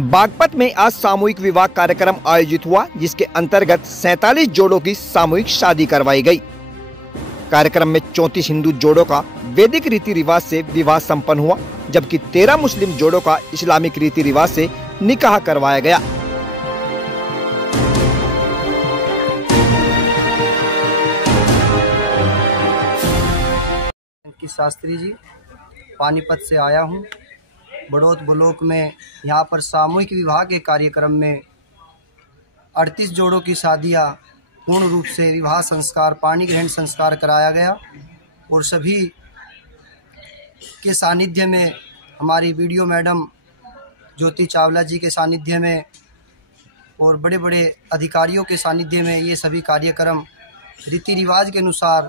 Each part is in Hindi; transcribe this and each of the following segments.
बागपत में आज सामूहिक विवाह कार्यक्रम आयोजित हुआ, जिसके अंतर्गत 47 जोड़ों की सामूहिक शादी करवाई गई। कार्यक्रम में 34 हिंदू जोड़ों का वैदिक रीति रिवाज से विवाह संपन्न हुआ, जबकि 13 मुस्लिम जोड़ों का इस्लामिक रीति रिवाज से निकाह करवाया गया। शास्त्री जी, पानीपत से आया हूँ। बड़ौत ब्लॉक में यहाँ पर सामूहिक विवाह के कार्यक्रम में 38 जोड़ों की शादियाँ पूर्ण रूप से विवाह संस्कार, पाणी ग्रहण संस्कार कराया गया और सभी के सानिध्य में हमारी वीडियो मैडम ज्योति चावला जी के सानिध्य में और बड़े बड़े अधिकारियों के सानिध्य में ये सभी कार्यक्रम रीति रिवाज के अनुसार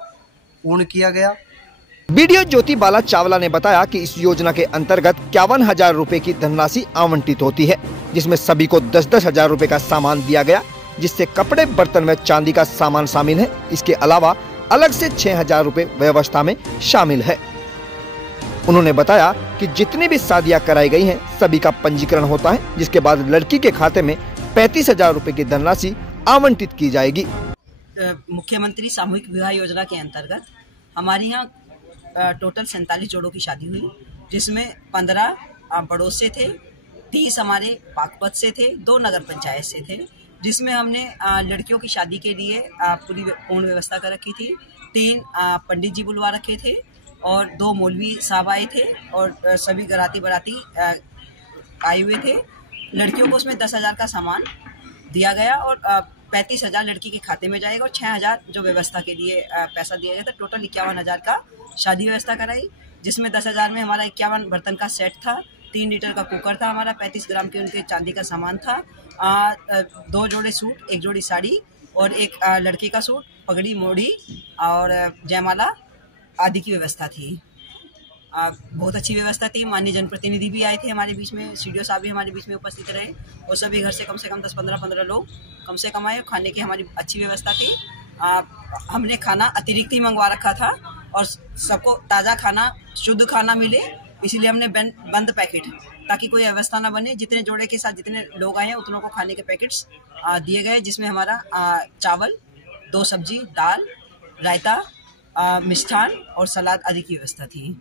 पूर्ण किया गया। वीडियो ज्योति बाला चावला ने बताया कि इस योजना के अंतर्गत 51,000 रुपए की धनराशि आवंटित होती है, जिसमें सभी को 10-10 हजार रुपए का सामान दिया गया, जिससे कपड़े, बर्तन व चांदी का सामान शामिल है। इसके अलावा अलग से 6,000 रुपए व्यवस्था में शामिल है। उन्होंने बताया कि जितनी भी शादियां कराई गई हैं, सभी का पंजीकरण होता है, जिसके बाद लड़की के खाते में 35,000 रुपए की धनराशि आवंटित की जाएगी। मुख्यमंत्री सामूहिक विवाह योजना के अंतर्गत हमारे यहाँ टोटल 47 जोड़ों की शादी हुई, जिसमें 15 बड़ौत से थे, 30 हमारे बागपत से थे, 2 नगर पंचायत से थे, जिसमें हमने लड़कियों की शादी के लिए पूरी पूर्ण व्यवस्था कर रखी थी। 3 पंडित जी बुलवा रखे थे और 2 मौलवी साहब आए थे और सभी घराती बराती आए हुए थे। लड़कियों को उसमें 10,000 का सामान दिया गया और 35,000 लड़की के खाते में जाएगा और 6,000 जो व्यवस्था के लिए पैसा दिया गया था। टोटल 51,000 का शादी व्यवस्था कराई, जिसमें 10,000 में हमारा 51 बर्तन का सेट था, 3 लीटर का कुकर था हमारा, 35 ग्राम के उनके चांदी का सामान था, 2 जोड़े सूट, 1 जोड़ी साड़ी और 1 लड़की का सूट, पगड़ी, मोड़ी और जयमाला आदि की व्यवस्था थी। बहुत अच्छी व्यवस्था थी। माननीय जनप्रतिनिधि भी आए थे हमारे बीच में, सीडीओ साहब भी हमारे बीच में उपस्थित रहे और सभी घर से कम 10-15 लोग कम से कम आए। खाने की हमारी अच्छी व्यवस्था थी। हमने खाना अतिरिक्त ही मंगवा रखा था और सबको ताज़ा खाना, शुद्ध खाना मिले, इसीलिए हमने बंद पैकेट, ताकि कोई अव्यवस्था ना बने। जितने जोड़े के साथ जितने लोग आए हैं उतनों को खाने के पैकेट्स दिए गए, जिसमें हमारा चावल, 2 सब्जी, दाल, रायता, मिष्ठान और सलाद आदि की व्यवस्था थी।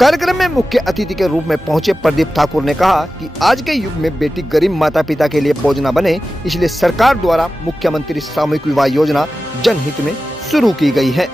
कार्यक्रम में मुख्य अतिथि के रूप में पहुंचे प्रदीप ठाकुर ने कहा कि आज के युग में बेटी गरीब माता पिता के लिए बोझ न बने, इसलिए सरकार द्वारा मुख्यमंत्री सामूहिक विवाह योजना जनहित में शुरू की गई है।